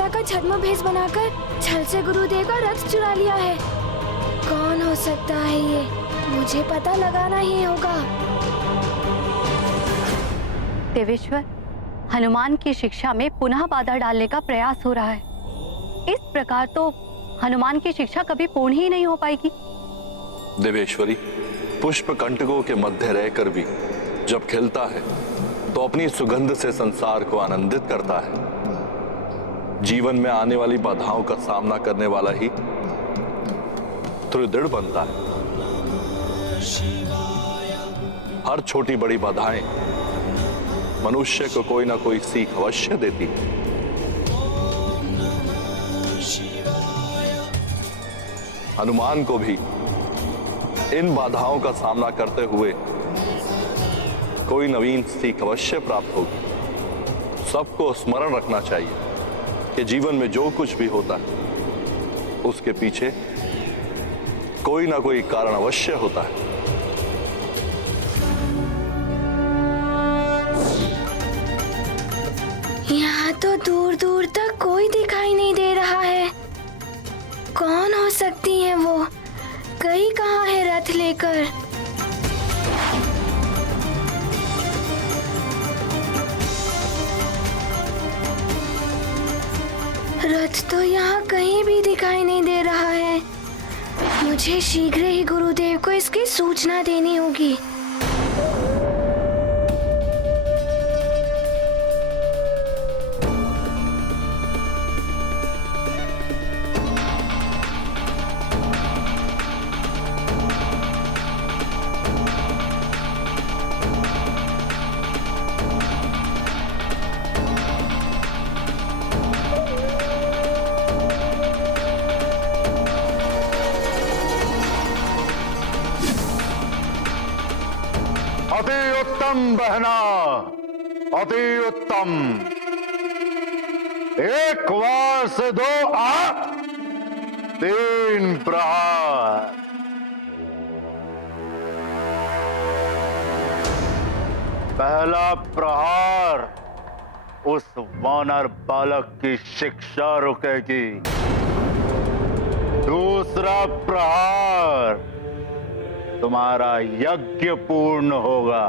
माता का छद्म भेष बनाकर छल से गुरुदेव का रथ चुरा लिया है। कौन हो सकता है ये? मुझे पता लगाना ही होगा। देवेश्वर, हनुमान की शिक्षा में पुनः बाधा डालने का प्रयास हो रहा है। इस प्रकार तो हनुमान की शिक्षा कभी पूर्ण ही नहीं हो पाएगी। देवेश्वरी, पुष्प कंटकों के मध्य रहकर भी जब खिलता है तो अपनी सुगंध से संसार को आनंदित करता है। जीवन में आने वाली बाधाओं का सामना करने वाला ही दृढ़ बनता है। हर छोटी बड़ी बाधाएं मनुष्य को कोई ना कोई सीख अवश्य देती है। हनुमान को भी इन बाधाओं का सामना करते हुए कोई नवीन सीख अवश्य प्राप्त होगी। सबको स्मरण रखना चाहिए कि जीवन में जो कुछ भी होता है उसके पीछे कोई ना कोई कारण अवश्य होता है। यहाँ तो दूर दूर तक कोई दिखाई नहीं दे रहा है। कौन हो सकती है वो? गई कहाँ है रथ लेकर? रथ तो यहाँ कहीं भी दिखाई नहीं दे रहा है। मुझे शीघ्र ही गुरुदेव को इसकी सूचना देनी होगी। अति उत्तम बहना, अति उत्तम। एक वार से 2 3 प्रहार। पहला प्रहार उस वानर बालक की शिक्षा रुकेगी। दूसरा प्रहार तुम्हारा यज्ञ पूर्ण होगा।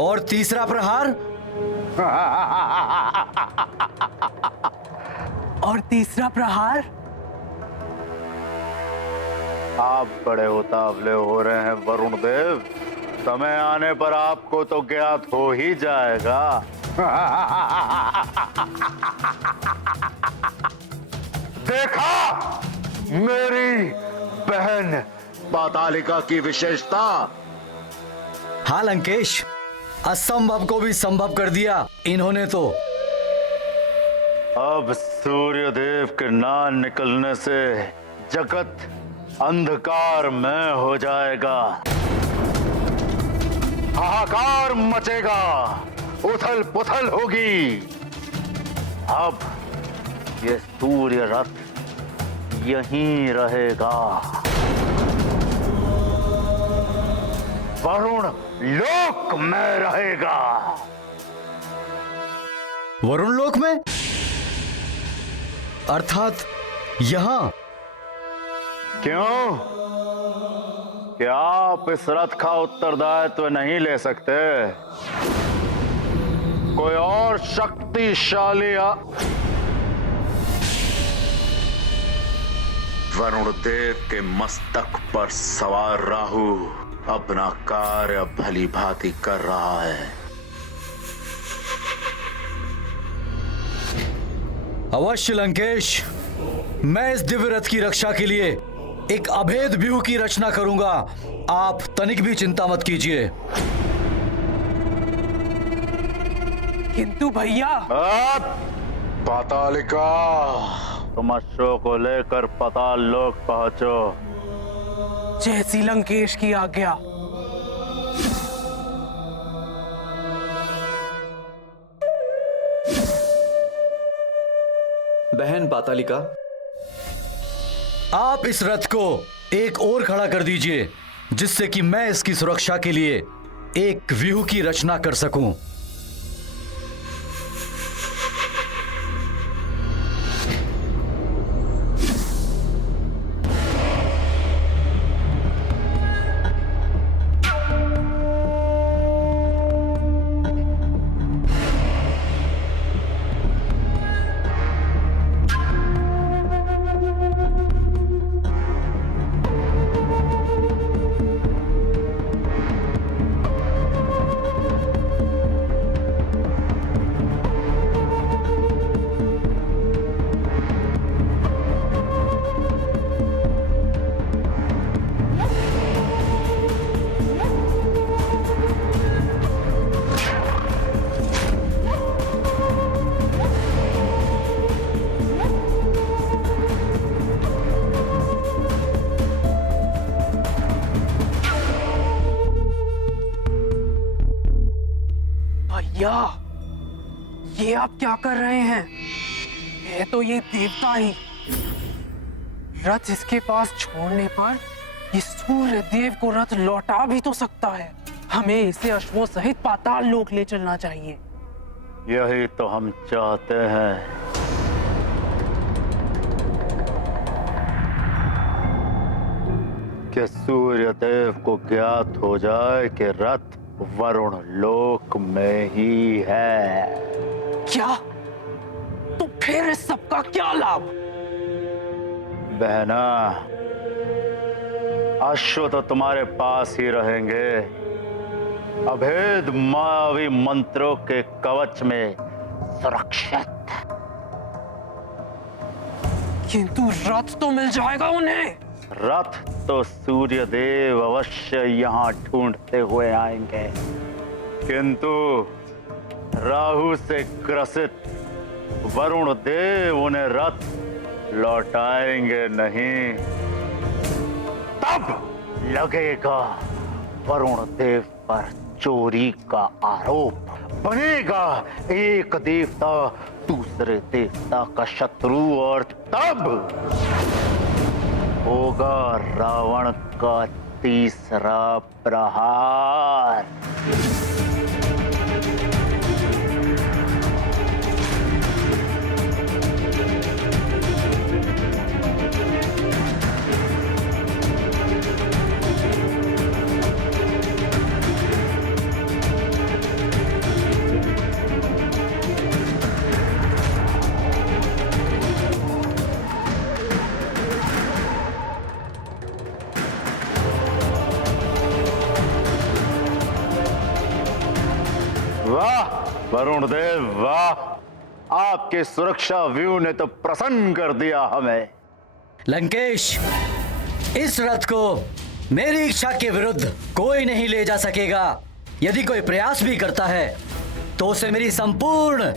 और तीसरा प्रहार और तीसरा प्रहार। आप बड़े उतावले हो रहे हैं वरुण देव। समय आने पर आपको तो ज्ञात हो ही जाएगा। देखा मेरी बहन पातालिका की विशेषता। हाँ लंकेश, असंभव को भी संभव कर दिया इन्होंने तो। अब सूर्यदेव के ना निकलने से जगत अंधकारमय हो जाएगा। हाहाकार मचेगा, उथल पुथल होगी। अब ये सूर्य रथ यहीं रहेगा। वरुण लोक में रहेगा। वरुण लोक में? अर्थात यहां? क्यों? क्या आप इस रथ का उत्तरदायित्व नहीं ले सकते? कोई और शक्तिशाली वरुण देव के मस्तक पर सवार राहु अपना कार्य भली भांति कर रहा है। अवश्य लंकेश, मैं इस दिव्य रथ की रक्षा के लिए एक अभेद व्यूह की रचना करूंगा। आप तनिक भी चिंता मत कीजिए। किंतु भैया, पातालिका, तुम अश्व को लेकर पाताल लोक पहुंचो। जैसी लंकेश की आज्ञा। बहन पातालिका, आप इस रथ को एक और खड़ा कर दीजिए, जिससे कि मैं इसकी सुरक्षा के लिए एक व्यूह की रचना कर सकूं। भैया, ये आप क्या कर रहे हैं? है तो ये देवता ही। रथ इसके पास छोड़ने पर ये सूर्य देव को रथ लौटा भी तो सकता है। हमें इसे अश्वों सहित पाताल लोक ले चलना चाहिए। यही तो हम चाहते हैं। कि सूर्य देव को ज्ञात हो जाए कि रथ वरुण लोक में ही है। क्या? तो फिर इस सबका क्या लाभ? बहना, अश्व तो तुम्हारे पास ही रहेंगे, अभेद मायावी मंत्रों के कवच में सुरक्षित। किंतु रथ तो मिल जाएगा उन्हें। रथ तो सूर्य देव अवश्य यहाँ ढूंढते हुए आएंगे, किंतु राहु से ग्रसित वरुण देव उन्हें रथ लौटाएंगे नहीं। तब लगेगा वरुण देव पर चोरी का आरोप, बनेगा एक देवता दूसरे देवता का शत्रु, और तब होगा रावण का तीसरा प्रहार। वाह वरुण देव, वाह! आपके सुरक्षा व्यू ने तो प्रसन्न कर दिया हमें। लंकेश, इस रथ को मेरी इच्छा के विरुद्ध कोई नहीं ले जा सकेगा। यदि कोई प्रयास भी करता है तो उसे मेरी संपूर्ण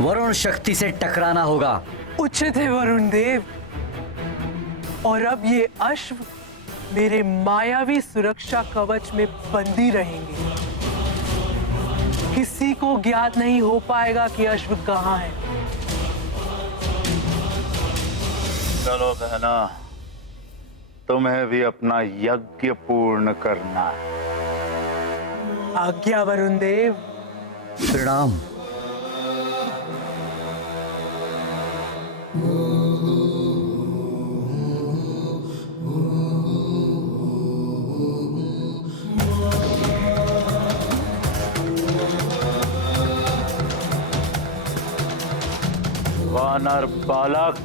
वरुण शक्ति से टकराना होगा। उचित है वरुण देव। और अब ये अश्व मेरे मायावी सुरक्षा कवच में बंदी रहेंगे। किसी को ज्ञात नहीं हो पाएगा कि अश्व कहाँ है। चलो बहना, तुम्हें भी अपना यज्ञ पूर्ण करना है। आज्ञा वरुण देव। प्रणाम। वानर बालक,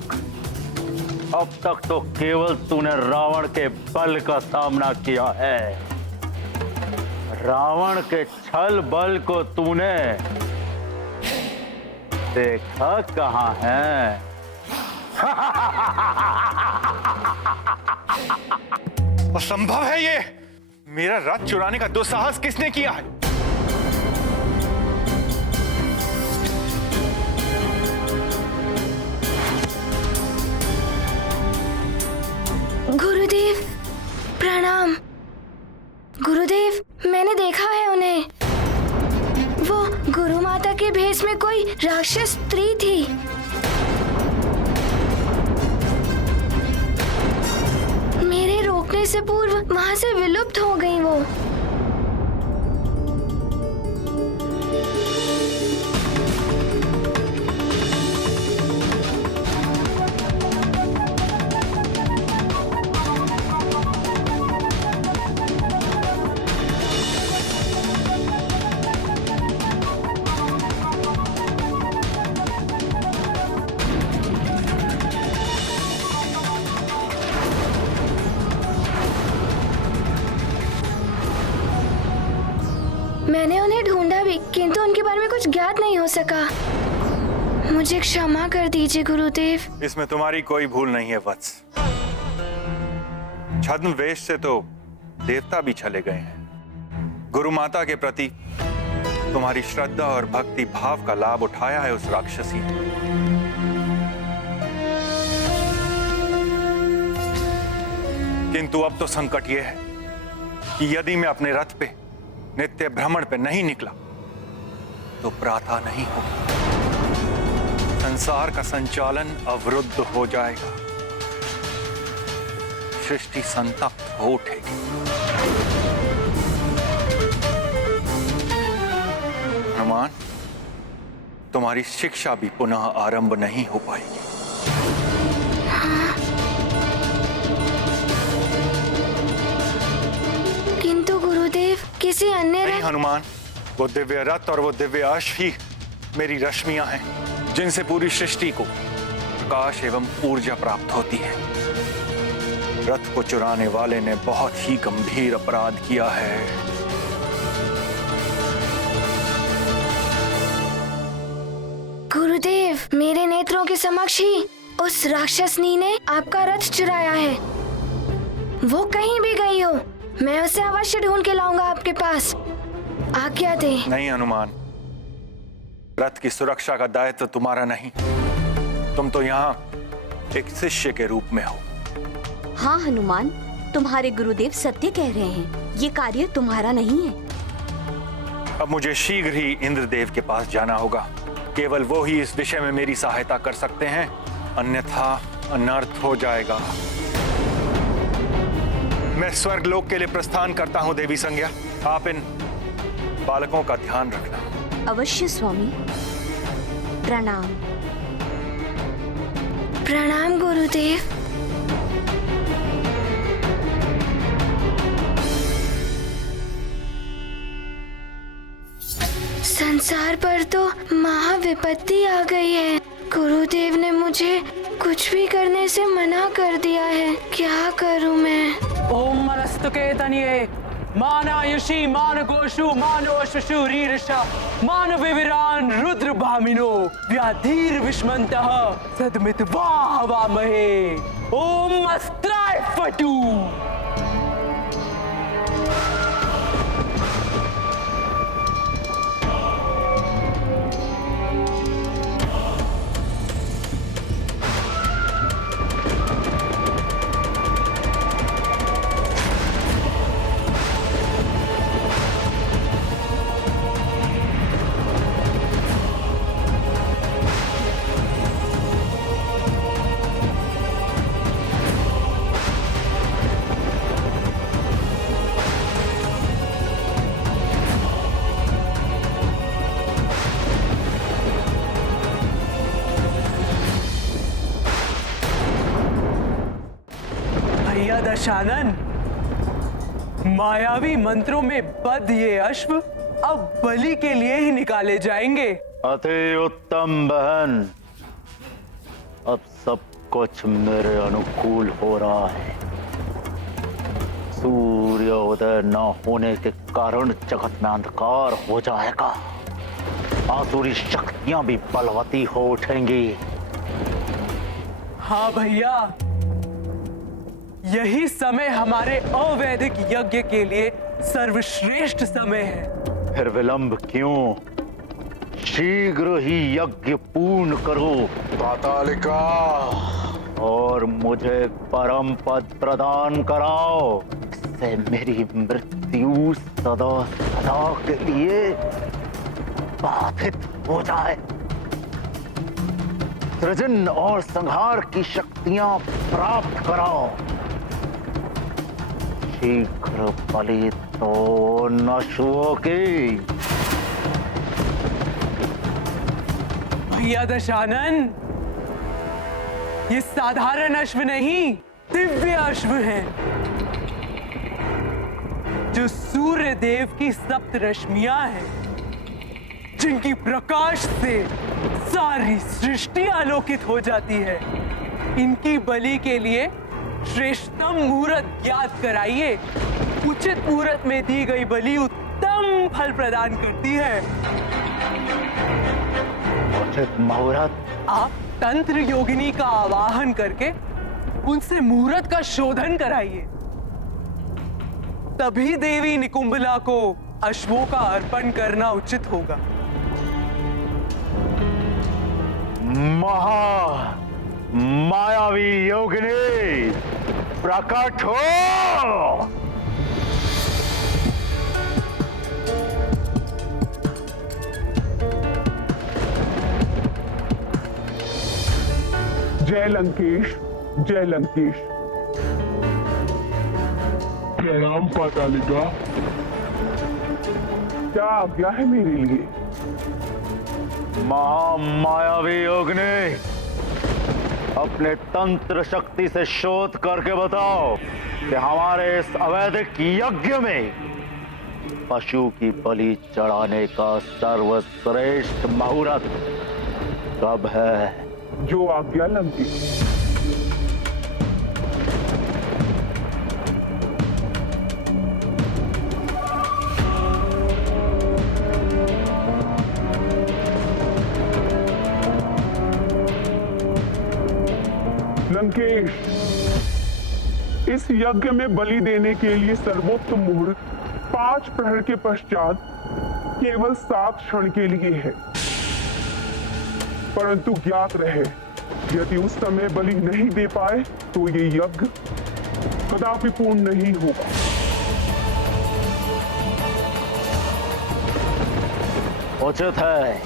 अब तक तो केवल तूने रावण के बल का सामना किया है। रावण के छल बल को तूने देखा कहाँ है? असंभव है ये। मेरा रथ चुराने का दुस्साहस किसने किया है? गुरुदेव प्रणाम। गुरुदेव, मैंने देखा है उन्हें। वो गुरु माता के भेष में कोई राक्षस स्त्री थी। मेरे रोकने से पूर्व वहां से विलुप्त हो गई वो। मैंने उन्हें ढूंढा भी, किंतु उनके बारे में कुछ ज्ञात नहीं हो सका। मुझे क्षमा कर दीजिए गुरुदेव। इसमें तुम्हारी कोई भूल नहीं है वत्स। छद्म वेश से तो देवता भी चले गए हैं। गुरु माता के प्रति तुम्हारी श्रद्धा और भक्ति भाव का लाभ उठाया है उस राक्षसी ने। किंतु अब तो संकट यह है कि यदि मैं अपने रथ पे नित्य भ्रमण पे नहीं निकला तो प्रातः नहीं होगी। संसार का संचालन अवरुद्ध हो जाएगा, सृष्टि संतप्त हो उठेगी। हनुमान, तुम्हारी शिक्षा भी पुनः आरंभ नहीं हो पाएगी। किंतु गुरुदेव, किसी अन्य नहीं हनुमान, वो दिव्य रथ और वो दिव्य अश्व ही मेरी रश्मियां हैं, जिनसे पूरी सृष्टि को प्रकाश एवं ऊर्जा प्राप्त होती है। रथ को चुराने वाले ने बहुत ही गंभीर अपराध किया है। गुरुदेव, मेरे नेत्रों के समक्ष ही उस राक्षसनी ने आपका रथ चुराया है। वो कहीं भी गई हो, मैं उसे अवश्य ढूंढ के लाऊंगा आपके पास। आज्ञा दे। नहीं हनुमान, रथ की सुरक्षा का दायित्व तुम्हारा नहीं। तुम तो यहाँ एक शिष्य के रूप में हो। हाँ हनुमान, तुम्हारे गुरुदेव सत्य कह रहे हैं, ये कार्य तुम्हारा नहीं है। अब मुझे शीघ्र ही इंद्रदेव के पास जाना होगा। केवल वो ही इस विषय में मेरी सहायता कर सकते हैं, अन्यथा अनर्थ हो जाएगा। मैं स्वर्गलोक के लिए प्रस्थान करता हूँ देवी संज्ञा। आप इन बालकों का ध्यान रखना। अवश्य स्वामी। प्रणाम। प्रणाम गुरुदेव। संसार पर तो महाविपत्ति आ गई है। गुरुदेव ने मुझे कुछ भी करने से मना कर दिया है। क्या करूं मैं? ओम मनस्तुके तनिये मानायुषी मानगोषु मानोश्वशु रीरषा मानविविरान रुद्र भामिनो व्याधीर विष्मन्तः सदमित्वा हवामहे। ओम अस्त्राय फटू। दशानन, मायावी मंत्रों में बद्ध ये अश्व अब बलि के लिए ही निकाले जाएंगे। अति उत्तम बहन, अब सब कुछ मेरे अनुकूल हो रहा है। सूर्योदय न होने के कारण जगत में अंधकार हो जाएगा। आसुरी शक्तियां भी बलवती हो उठेंगी। हाँ भैया, यही समय हमारे अवैदिक यज्ञ के लिए सर्वश्रेष्ठ समय है। फिर विलंब क्यों? शीघ्र ही यज्ञ पूर्ण करो पातालिका, और मुझे परम पद प्रदान कराओ। इससे मेरी मृत्यु सदा सदा के लिए बाधित हो जाए। सृजन और संहार की शक्तियां प्राप्त कराओ। शीघ्र बलि तो नशुओं की। भैया दशानन, ये साधारण अश्व नहीं, दिव्य अश्व है, जो सूर्य देव की सप्त रश्मियां हैं, जिनकी प्रकाश से सारी सृष्टि आलोकित हो जाती है। इनकी बलि के लिए श्रेष्ठतम मुहूर्त ज्ञात कराइए। उचित मुहूर्त में दी गई बलि उत्तम फल प्रदान करती है। उचित मुहूर्त? आप तंत्र योगिनी का आवाहन करके उनसे मुहूर्त का शोधन कराइए। तभी देवी निकुंभला को अश्वों का अर्पण करना उचित होगा। मायावी योगिनी, प्रकट हो। जय लंकेश, जय लंकेश। प्रणाम पातालिका। क्या आज्ञा है मेरे लिए? महामायावी अग्नि, अपने तंत्र शक्ति से शोध करके बताओ कि हमारे इस अवैधिक यज्ञ में पशु की बलि चढ़ाने का सर्वश्रेष्ठ मुहूर्त कब है? जो आज्ञा लंकेश। लंकेश, इस यज्ञ में बलि देने के लिए सर्वोत्तम मुहूर्त 5 प्रहर के पश्चात केवल 7 क्षण के लिए है। परंतु ज्ञात रहे, यदि उस समय बलि नहीं दे पाए तो ये यज्ञ कदापि पूर्ण नहीं होगा। उचित है,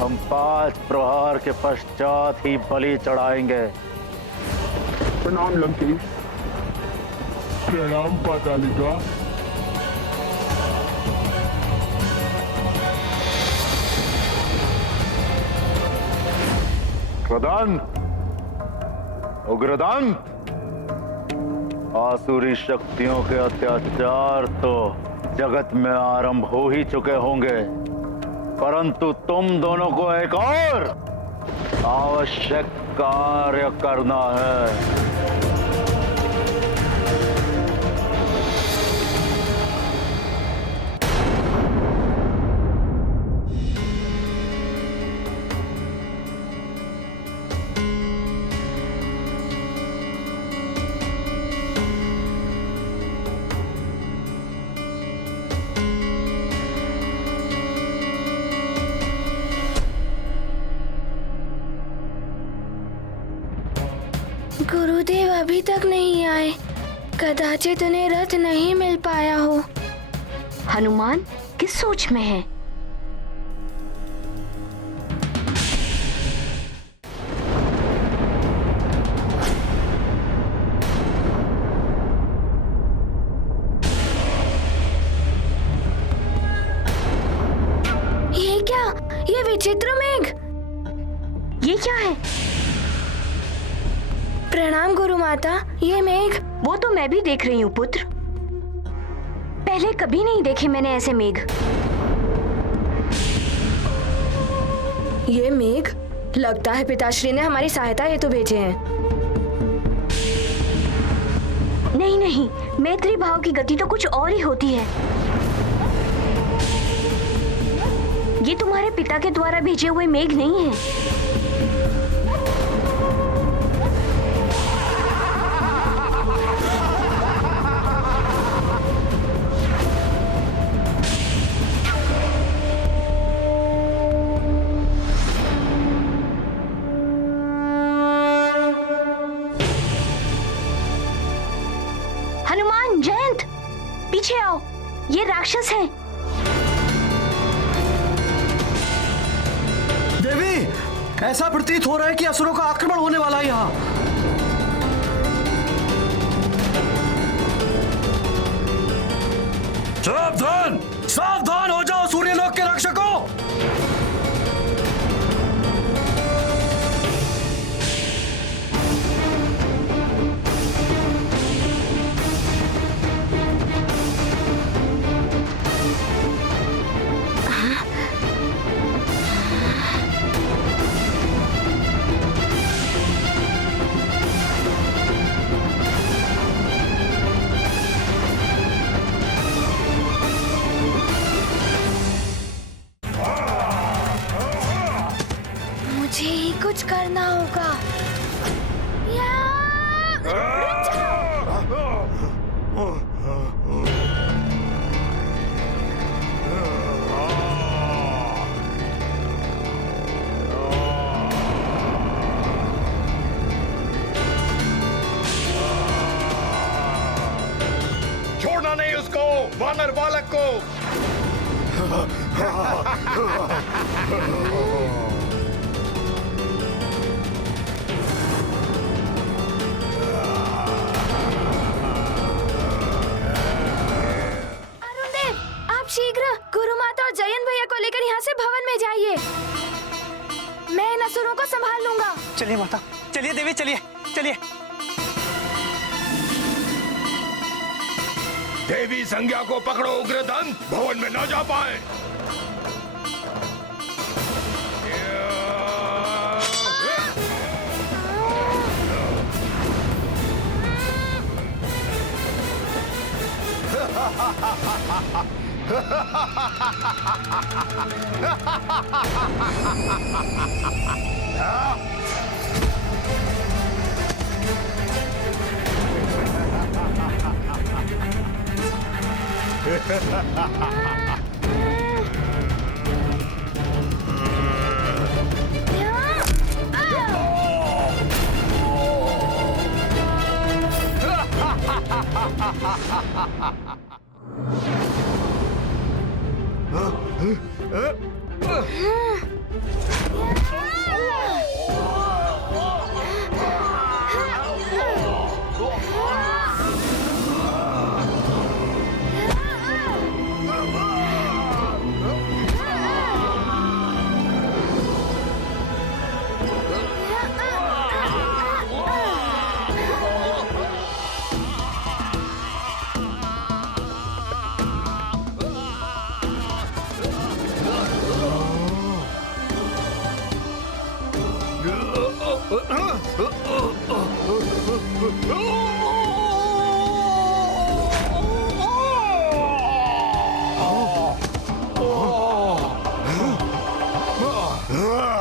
हम 5 प्रहार के पश्चात ही बलि चढ़ाएंगे। प्रणाम लंकेश। प्रणाम पातालिका। उग्रदंत, उग्रदंत, आसुरी शक्तियों के अत्याचार तो जगत में आरंभ हो ही चुके होंगे, परंतु तुम दोनों को एक और आवश्यक कार्य करना है। गुरुदेव अभी तक नहीं आए, कदाचित उन्हें रथ नहीं मिल पाया हो। हनुमान किस सोच में है? ये क्या? ये विचित्र मेघ! ये क्या है? प्रणाम गुरु माता, ये मेघ। वो तो मैं भी देख रही हूँ पुत्र। पहले कभी नहीं देखे मैंने ऐसे मेघ। ये मेघ लगता है पिताश्री ने हमारी सहायता हेतु भेजे हैं। नहीं नहीं, मैत्री भाव की गति तो कुछ और ही होती है। ये तुम्हारे पिता के द्वारा भेजे हुए मेघ नहीं है। हनुमान, जयंत, पीछे आओ, ये राक्षस हैं। देवी, ऐसा प्रतीत हो रहा है कि असुरों का आक्रमण होने वाला है यहाँ। सावधान, सावधान हो जाओ सूर्यलोक के रक्षकों। मुझे ही कुछ करना होगा। रुक जाओ। छोड़ना नहीं उसको, वानर बालक को। असुरों को संभाल लूंगा। चलिए माता, चलिए देवी, चलिए चलिए। देवी संज्ञा को पकड़ो, उग्रदंत भवन में न जा पाए।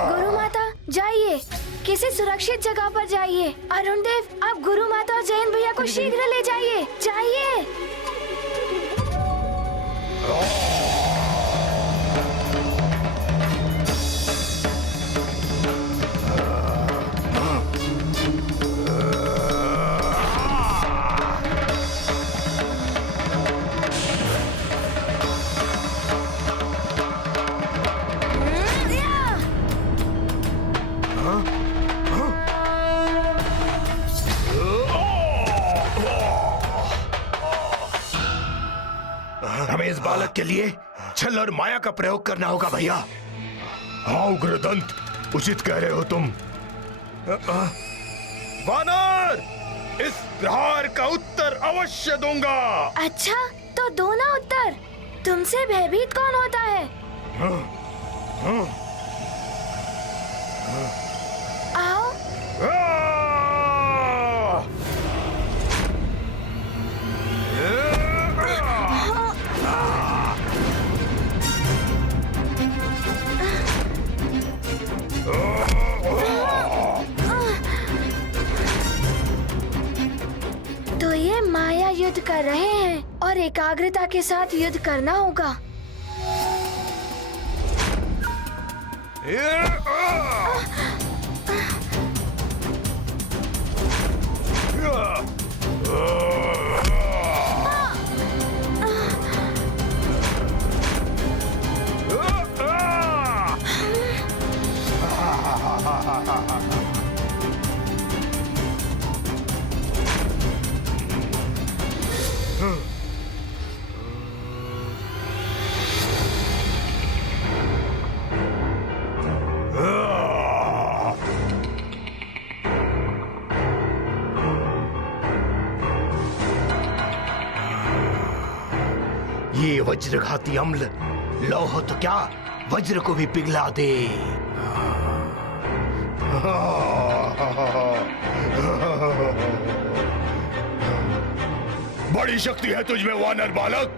गुरु माता जाइए, किसी सुरक्षित जगह पर जाइए। अरुण देव, आप गुरु माता और जयंत भैया को शीघ्र ले जाइए, जाइए। हमें इस बालक के लिए छल और माया का प्रयोग करना होगा भैया। हाँ उग्रदंत, उचित कह रहे हो तुम। वानर, इस प्रहार का उत्तर अवश्य दूंगा। अच्छा, तो दो ना उत्तर। तुमसे भयभीत कौन होता है? आओ। तो ये माया युद्ध कर रहे हैं और एकाग्रता के साथ युद्ध करना होगा। ये वज्रघाती अम्ल लौह तो क्या, वज्र को भी पिघला दे। बड़ी शक्ति है तुझमें वानर बालक,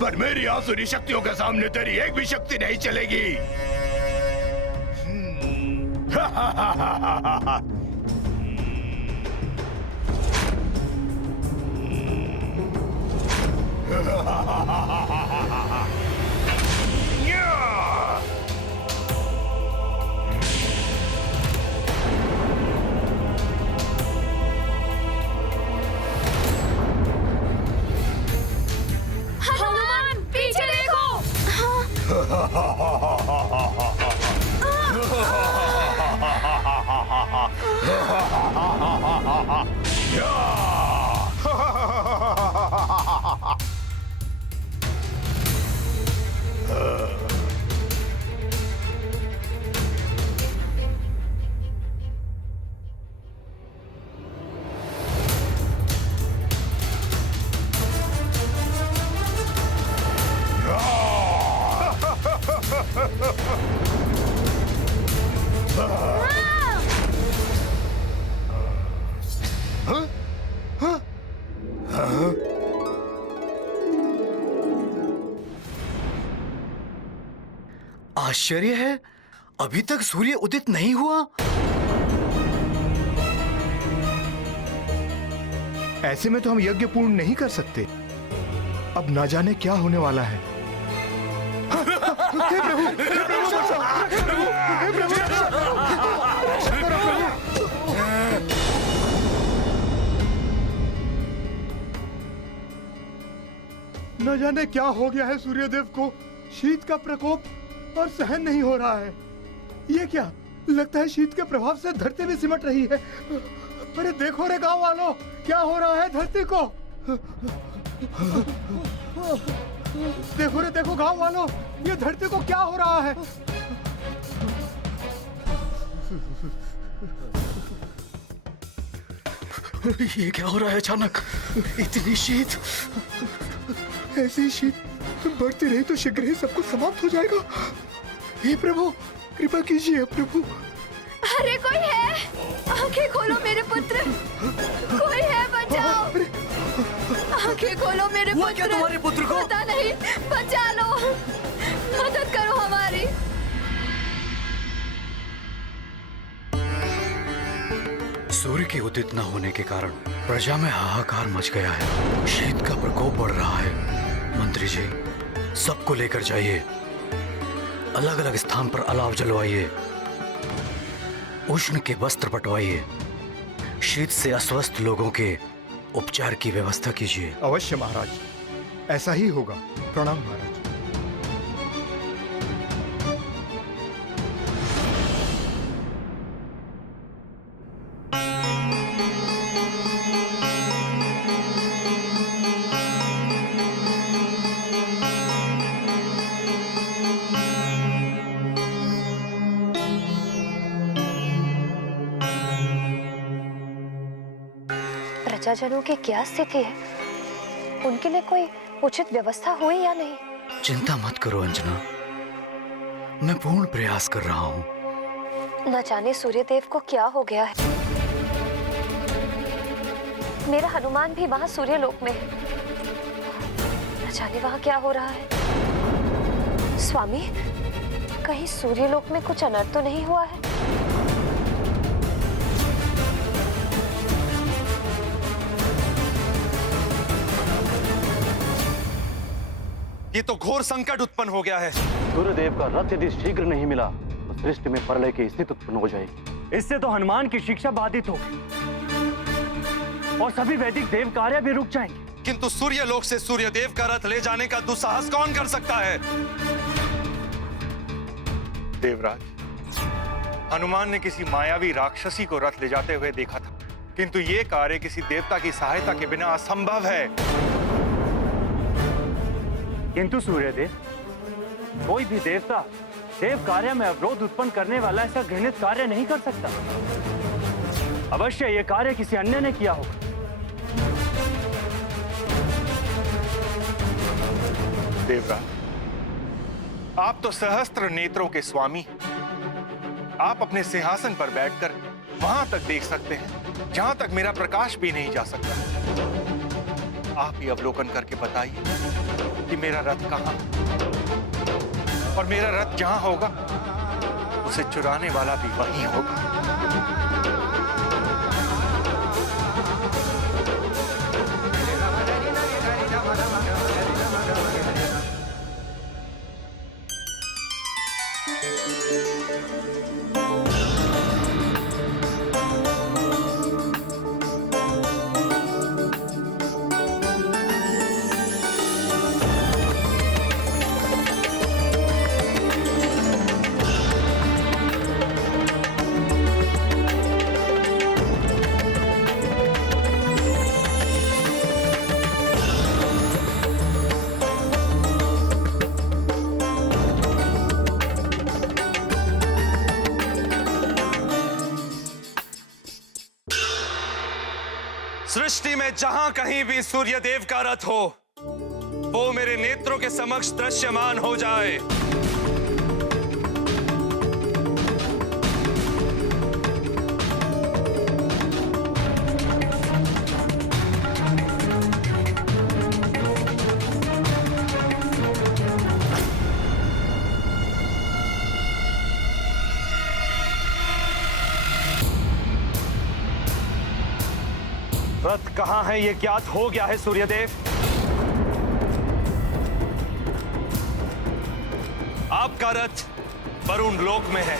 पर मेरी आसुरी शक्तियों के सामने तेरी एक भी शक्ति नहीं चलेगी। हनुमान, पीछे देखो। आश्चर्य है, अभी तक सूर्य उदित नहीं हुआ। ऐसे में तो हम यज्ञ पूर्ण नहीं कर सकते। अब ना जाने क्या होने वाला है। हे प्रभु, हे प्रभु बचाओ, हे प्रभु, हे प्रभु रक्षा करो प्रभु। न जाने क्या हो गया है सूर्यदेव को। शीत का प्रकोप और सहन नहीं हो रहा है। ये क्या, लगता है शीत के प्रभाव से धरती भी सिमट रही है। अरे देखो रे गांव वालों, क्या हो रहा है धरती को। देखो रे देखो गांव वालों, ये धरती को क्या हो रहा है। ये क्या हो रहा है अचानक, इतनी शीत। ऐसी शीत बढ़ती रही तो शीघ्र ही सब कुछ समाप्त हो जाएगा। हे प्रभु, कृपा कीजिए प्रभु। अरे कोई है, आंखें खोलो मेरे पुत्र, कोई है, बचाओ। आंखें खोलो मेरे पुत्र। क्या तुम्हारे पुत्र को? पता नहीं, बचा लो, मदद करो हमारी। सूर्य के उदित न होने के कारण प्रजा में हाहाकार मच गया है। शीत का प्रकोप बढ़ रहा है। मंत्री जी, सबको लेकर जाइए, अलग अलग स्थान पर अलाव जलवाइए, उष्ण के वस्त्र बंटवाइए, शीत से अस्वस्थ लोगों के उपचार की व्यवस्था कीजिए। अवश्य महाराज, ऐसा ही होगा। प्रणाम महाराज। प्रजाजनों की क्या स्थिति है? उनके लिए कोई उचित व्यवस्था हुई या नहीं? चिंता मत करो अंजना, मैं पूर्ण प्रयास कर रहा हूँ। न जाने सूर्यदेव को क्या हो गया है। मेरा हनुमान भी वहां सूर्यलोक में है। न जाने वहां क्या हो रहा है। स्वामी, कहीं सूर्यलोक में कुछ अनर्थ तो नहीं हुआ है? ये तो घोर संकट उत्पन्न हो गया है। सूर्यदेव का रथ यदि शीघ्र नहीं मिला तो सृष्टि में प्रलय की स्थिति उत्पन्न हो जाएगी। इससे तो हनुमान की शिक्षा बाधित होगी और सभी वैदिक देव कार्य भी रुक जाएंगे। किंतु सूर्यलोक से सूर्यदेव का रथ ले जाने का दुस्साहस कौन कर सकता है? देवराज, हनुमान ने किसी मायावी राक्षसी को रथ ले जाते हुए देखा था, किंतु ये कार्य किसी देवता की सहायता के बिना असंभव है। किंतु सूर्यदेव, कोई भी देवता देव कार्य में अवरोध उत्पन्न करने वाला ऐसा घृणित कार्य नहीं कर सकता। अवश्य यह कार्य किसी अन्य ने किया होगा। देवराज, आप तो सहस्त्र नेत्रों के स्वामी। आप अपने सिंहासन पर बैठकर वहां तक देख सकते हैं जहां तक मेरा प्रकाश भी नहीं जा सकता। आप ही अवलोकन करके बताइए कि मेरा रथ कहां, और मेरा रथ जहां होगा उसे चुराने वाला भी वहीं होगा। सृष्टि में जहां कहीं भी सूर्यदेव का रथ हो, वो मेरे नेत्रों के समक्ष दृश्यमान हो जाए। रथ कहाँ है ये ज्ञात हो गया है सूर्यदेव। आपका रथ वरुण लोक में है।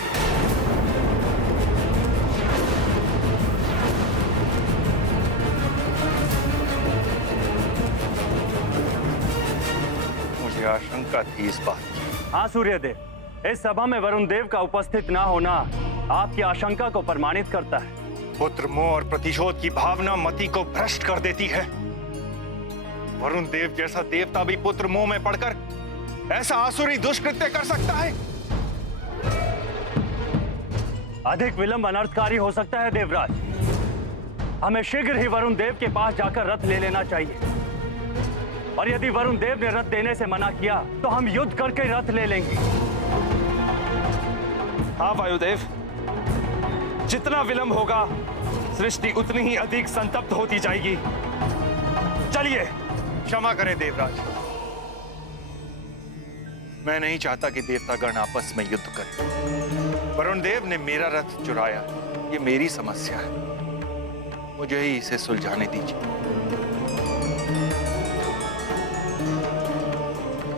मुझे आशंका थी इस बात की। हाँ सूर्यदेव, इस सभा में वरुण देव का उपस्थित ना होना आपकी आशंका को प्रमाणित करता है। पुत्र मोह और प्रतिशोध की भावना मति को भ्रष्ट कर देती है। वरुण देव जैसा देवता भी पुत्र मोह में पड़कर ऐसा आसुरी दुष्कृत्य कर सकता है। अधिक विलंब अनर्थकारी हो सकता है देवराज। हमें शीघ्र ही वरुण देव के पास जाकर रथ ले लेना चाहिए, और यदि वरुण देव ने रथ देने से मना किया तो हम युद्ध करके रथ ले लेंगे। हाँ वायुदेव, जितना विलंब होगा सृष्टि उतनी ही अधिक संतप्त होती जाएगी। चलिए, क्षमा करें देवराज। मैं नहीं चाहता कि देवतागण आपस में युद्ध करें। वरुण देव ने मेरा रथ चुराया, ये मेरी समस्या है, मुझे ही इसे सुलझाने दीजिए।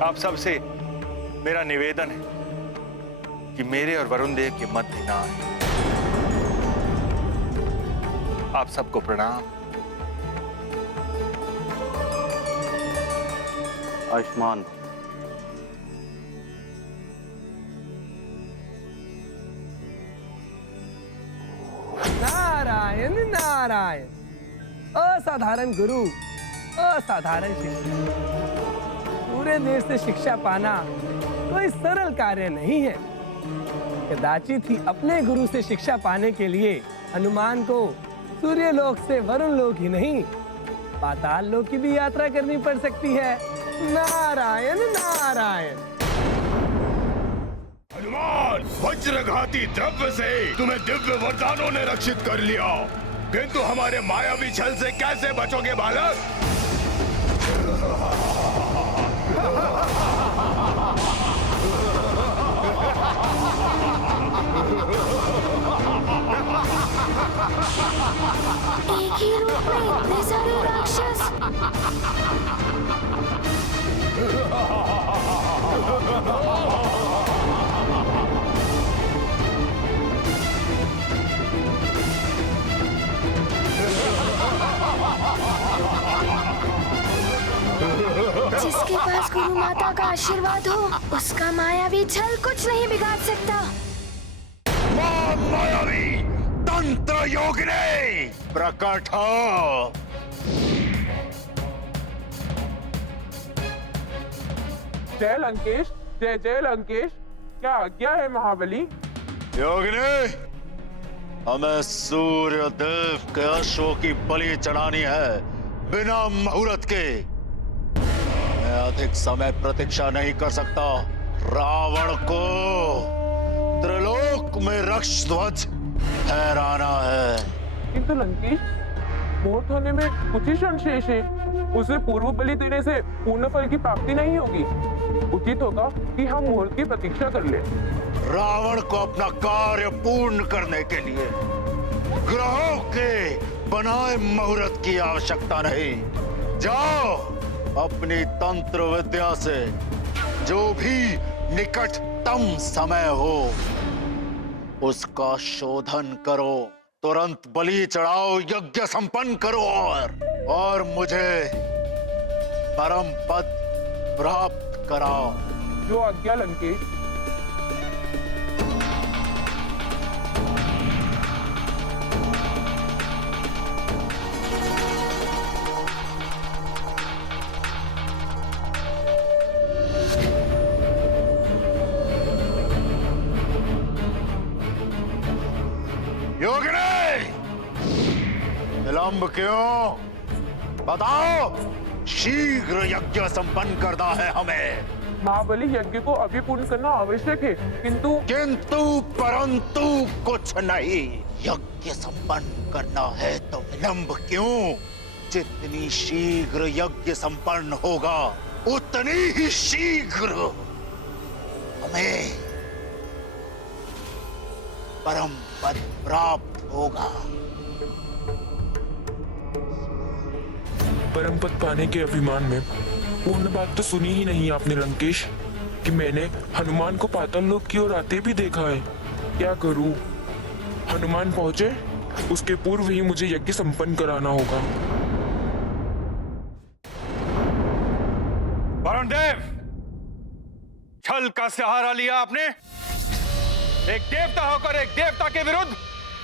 आप सबसे मेरा निवेदन है कि मेरे और वरुण देव के मध्य ना आए। आप सबको प्रणाम। आयुष्मान। नारायण नारायण। असाधारण गुरु, असाधारण शिष्य। पूरे देश से शिक्षा पाना कोई सरल कार्य नहीं है। कदाचित ही अपने गुरु से शिक्षा पाने के लिए हनुमान को सूर्यलोक से वरुण लोक ही नहीं, पाताल लोक की भी यात्रा करनी पड़ सकती है। नारायण नारायण। हनुमान, वज्रघाती द्रव्य से तुम्हें दिव्य वरदानों ने रक्षित कर लिया, किंतु हमारे मायावी छल से कैसे बचोगे बालक? एक ही रूप में इतने सारे राक्षस। जिसके पास गुरु माता का आशीर्वाद हो, उसका मायावी छल कुछ नहीं बिगाड़ सकता। मायावी तंत्र योगिनी प्रकट हो। जय लंकेश, जय जय लंकेश। क्या आज्ञा है महाबली? योगिनी, हमें सूर्य देव के अश्वों की बलि चढ़ानी है, बिना मुहूर्त के। मैं अधिक समय प्रतीक्षा नहीं कर सकता। रावण को त्रिलोक में रक्ष ध्वज फहराना है। किंतु लंकेश, मोट होने में कुछ ही क्षण शेष है। उसे पूर्व बलि देने से पूर्ण फल की प्राप्ति नहीं होगी। उचित होगा कि हम मुहूर्त की प्रतीक्षा कर लें। रावण को अपना कार्य पूर्ण करने के लिए ग्रहों के बनाए मुहूर्त की आवश्यकता नहीं। जाओ, अपनी तंत्र विद्या से जो भी निकटतम समय हो उसका शोधन करो, तुरंत बलि चढ़ाओ, यज्ञ संपन्न करो और मुझे परम पद प्राप्त कराओ। जो आज्ञा लंकेश। योगिनी, विलंब क्यों? बताओ, शीघ्र यज्ञ संपन्न करना है हमें। महाबली, यज्ञ को अभी पूर्ण करना आवश्यक है, किंतु परंतु कुछ नहीं। यज्ञ संपन्न करना है तो विलंब क्यों? जितनी शीघ्र यज्ञ संपन्न होगा उतनी ही शीघ्र हमें परम पद प्राप्त होगा। परम पद पाने के अभिमान में पूर्ण बात तो सुनी ही नहीं आपने लंकेश, कि मैंने हनुमान को पाताल लोक की ओर आते भी देखा है। क्या करूं? हनुमान पहुंचे उसके पूर्व ही मुझे यज्ञ संपन्न कराना होगा। वरुण देव, छल का सहारा लिया आपने। एक देवता होकर एक देवता के विरुद्ध।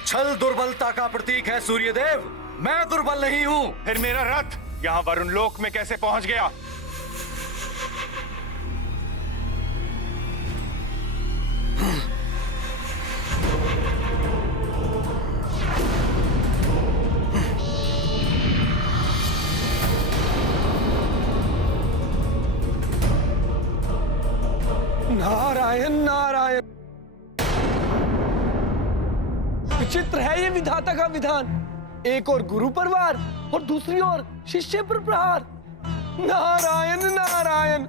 छल दुर्बलता का प्रतीक है सूर्यदेव, मैं दुर्बल नहीं हूं। फिर मेरा रथ यहाँ वरुण लोक में कैसे पहुंच गया? नारायण नारायण, विचित्र है ये विधाता का विधान। एक और गुरु पर वार और दूसरी ओर शिष्य पर प्रहार। नारायण नारायण।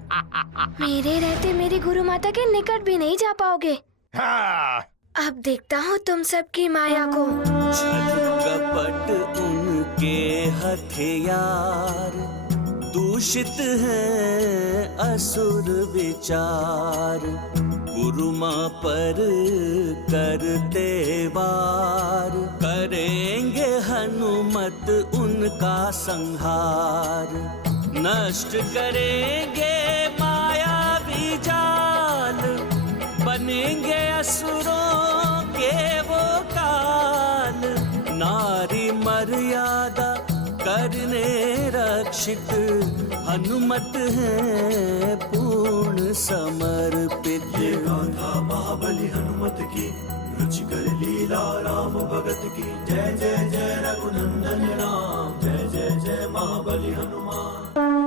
मेरे रहते मेरी गुरु माता के निकट भी नहीं जा पाओगे। अब देखता हूँ तुम सबकी माया को। कपट उनके हथियार, दूषित है असुर विचार। गुरु माँ पर करते वार, करेंगे हनुमत उनका संहार। नष्ट करेंगे माया जाल, बनेंगे असुरों के वो काल। नारी मर्यादा करने रक्षित, हनुमत है पूर्ण समर्पित। ये गाथा महाबली हनुमत की, रुचिकर लीला राम भगत की। जय जय जय रघुनंदन राम, जय जय जय महाबली हनुमान।